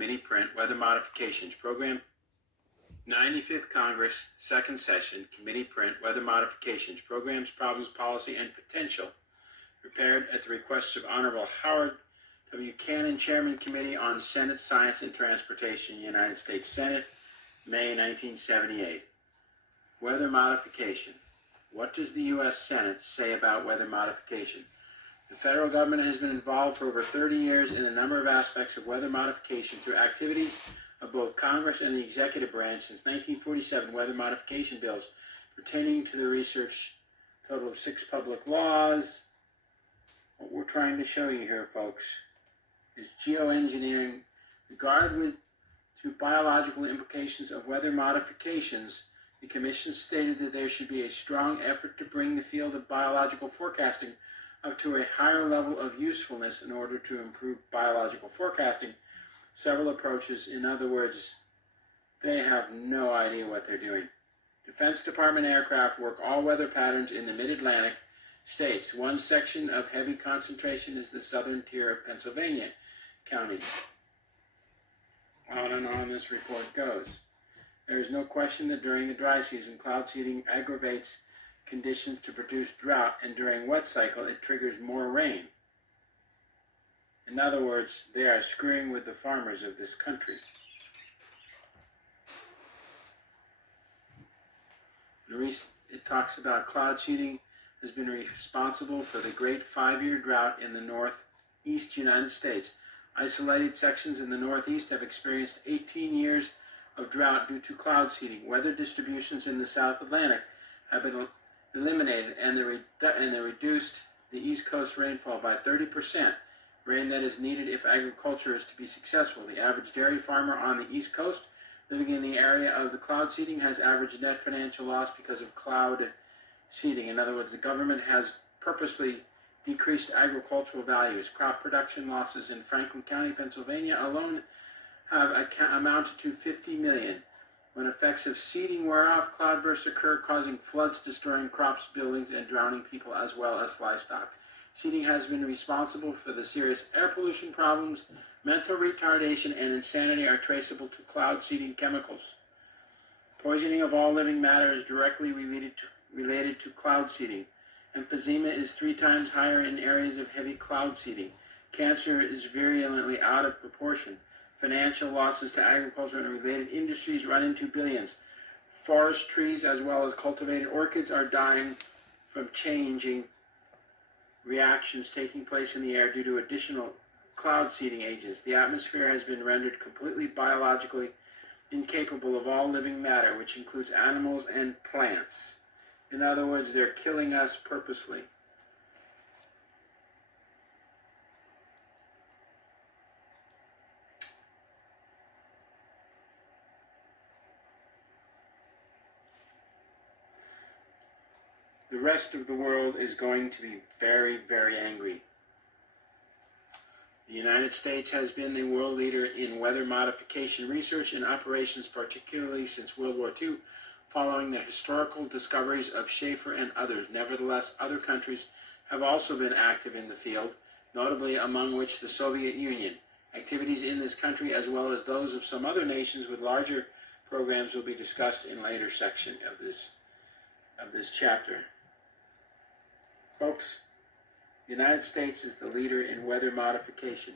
Committee Print, Weather Modifications Program, 95th Congress, Second Session, Committee Print, Weather Modifications, Programs, Problems, Policy, and Potential, prepared at the request of Honorable Howard W. Cannon, Chairman, Committee on Senate Science and Transportation, United States Senate, May 1978. Weather modification. What does the U.S. Senate say about weather modification? The federal government has been involved for over 30 years in a number of aspects of weather modification through activities of both Congress and the executive branch since 1947. Weather modification bills pertaining to the research, total of 6 public laws. What we're trying to show you here, folks, is geoengineering. Regard to biological implications of weather modifications, the Commission stated that there should be a strong effort to bring the field of biological forecasting up to a higher level of usefulness in order to improve biological forecasting. Several approaches, in other words, they have no idea what they're doing. Defense Department aircraft work all weather patterns in the mid-Atlantic states. One section of heavy concentration is the southern tier of Pennsylvania counties. On and on this report goes. There is no question that during the dry season, cloud seeding aggravates conditions to produce drought, and during wet cycle, it triggers more rain. In other words, they are screwing with the farmers of this country. It talks about cloud seeding has been responsible for the great 5-year drought in the northeast United States. Isolated sections in the northeast have experienced 18 years of drought due to cloud seeding. Weather distributions in the South Atlantic have been eliminated, and they reduced the East Coast rainfall by 30%, rain that is needed if agriculture is to be successful. The average dairy farmer on the East Coast living in the area of the cloud seeding has averaged net financial loss because of cloud seeding. In other words, the government has purposely decreased agricultural values. Crop production losses in Franklin County, Pennsylvania alone have amounted to $50 million. When effects of seeding wear off, cloudbursts occur, causing floods, destroying crops, buildings, and drowning people as well as livestock. Seeding has been responsible for the serious air pollution problems. Mental retardation and insanity are traceable to cloud seeding chemicals. Poisoning of all living matter is directly related to cloud seeding. Emphysema is 3 times higher in areas of heavy cloud seeding. Cancer is virulently out of proportion. Financial losses to agriculture and related industries run into billions. Forest trees as well as cultivated orchids are dying from changing reactions taking place in the air due to additional cloud seeding agents. The atmosphere has been rendered completely biologically incapable of all living matter, which includes animals and plants. In other words, they're killing us purposely. The rest of the world is going to be very, very angry. The United States has been the world leader in weather modification research and operations, particularly since World War II, following the historical discoveries of Schaefer and others. Nevertheless, other countries have also been active in the field, notably among which the Soviet Union. Activities in this country, as well as those of some other nations with larger programs, will be discussed in later section of this chapter. Folks, the United States is the leader in weather modification.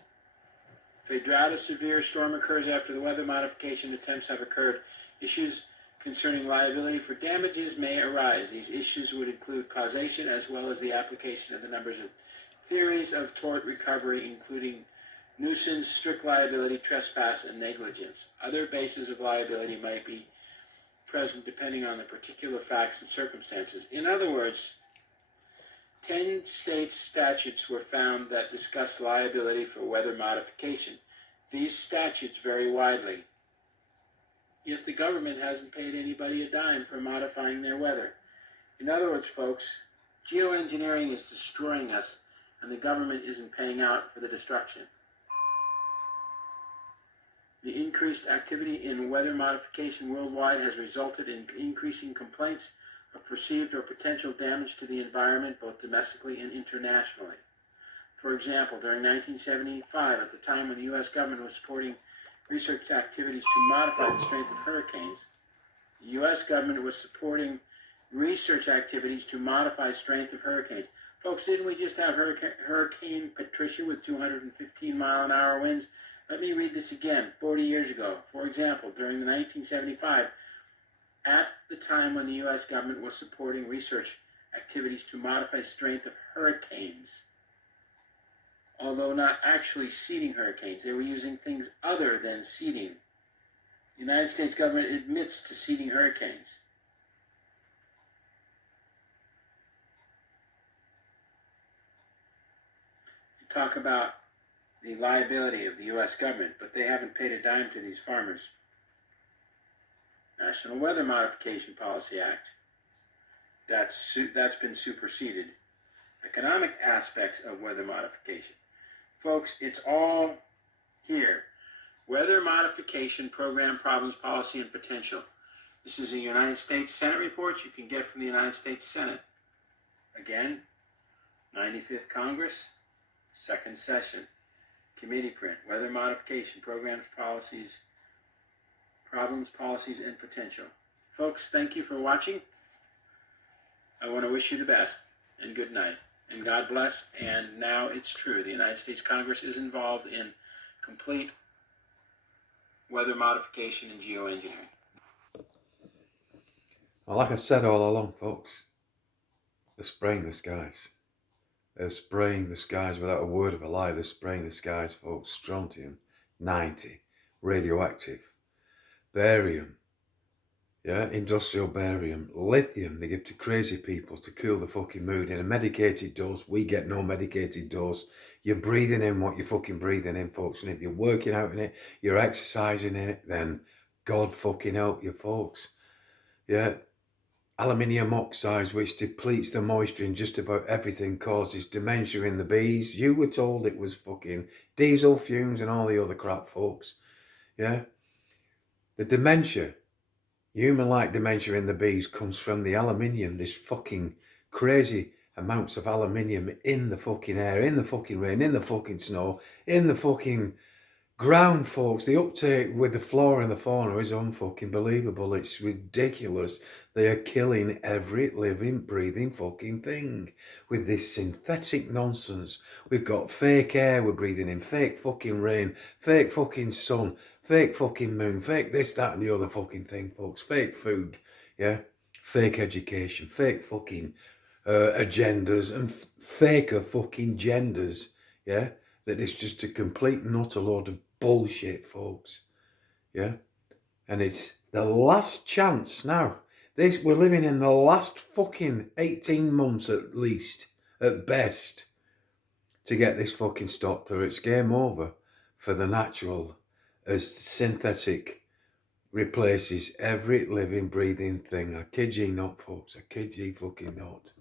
If a drought or severe storm occurs after the weather modification attempts have occurred, issues concerning liability for damages may arise. These issues would include causation as well as the application of the numbers of theories of tort recovery, including nuisance, strict liability, trespass, and negligence. Other bases of liability might be present depending on the particular facts and circumstances. In other words, 10 states' statutes were found that discuss liability for weather modification. These statutes vary widely. Yet the government hasn't paid anybody a dime for modifying their weather. In other words, folks, geoengineering is destroying us, and the government isn't paying out for the destruction. The increased activity in weather modification worldwide has resulted in increasing complaints of perceived or potential damage to the environment, both domestically and internationally. For example, during 1975, at the time when the U.S. government was supporting research activities to modify the strength of hurricanes. The U.S. government was supporting research activities to modify strength of hurricanes. Folks, didn't we just have Hurricane Patricia with 215-mile-an-hour winds? Let me read this again. 40 years ago, for example, during the 1975, at the time when the U.S. government was supporting research activities to modify strength of hurricanes, although not actually seeding hurricanes, they were using things other than seeding. The United States government admits to seeding hurricanes. You talk about the liability of the U.S. government, but they haven't paid a dime to these farmers. National Weather Modification Policy Act. That's been superseded. Economic aspects of weather modification. Folks, it's all here. Weather Modification Program, Problems, Policy, and Potential. This is a United States Senate report you can get from the United States Senate. Again, 95th Congress, second session. Committee print, Weather Modification Programs, Policies, Problems, Policies, and Potential. Folks, thank you for watching. I want to wish you the best, and good night, and God bless. And now it's true. The United States Congress is involved in complete weather modification and geoengineering. Well, like I said all along, folks, they're spraying the skies. They're spraying the skies without a word of a lie. They're spraying the skies, folks. Strontium, 90, radioactive, barium, yeah, industrial barium, lithium they give to crazy people to cool the fucking mood in a medicated dose. We get no medicated dose. You're breathing in what you're fucking breathing in, folks. And if you're working out in it, you're exercising in it, then God fucking help you, folks. Yeah. Aluminium oxide, which depletes the moisture in just about everything, causes dementia in the bees. You were told it was fucking diesel fumes and all the other crap, folks. Yeah. The dementia, human-like dementia in the bees, comes from the aluminium, this fucking crazy amounts of aluminium in the fucking air, in the fucking rain, in the fucking snow, in the fucking ground, folks. The uptake with the flora and the fauna is unfucking believable. It's ridiculous. They are killing every living, breathing fucking thing with this synthetic nonsense. We've got fake air we're breathing in, fake fucking rain, fake fucking sun, fake fucking moon, fake this, that, and the other fucking thing, folks. Fake food, yeah? Fake education, fake fucking agendas, and faker fucking genders, yeah? That is just a complete and utter load of bullshit, folks. Yeah? And it's the last chance now. We're living in the last fucking 18 months at least, at best, to get this fucking stopped, or it's game over for the natural as synthetic replaces every living, breathing thing. I kid ye not, folks. I kid ye fucking not.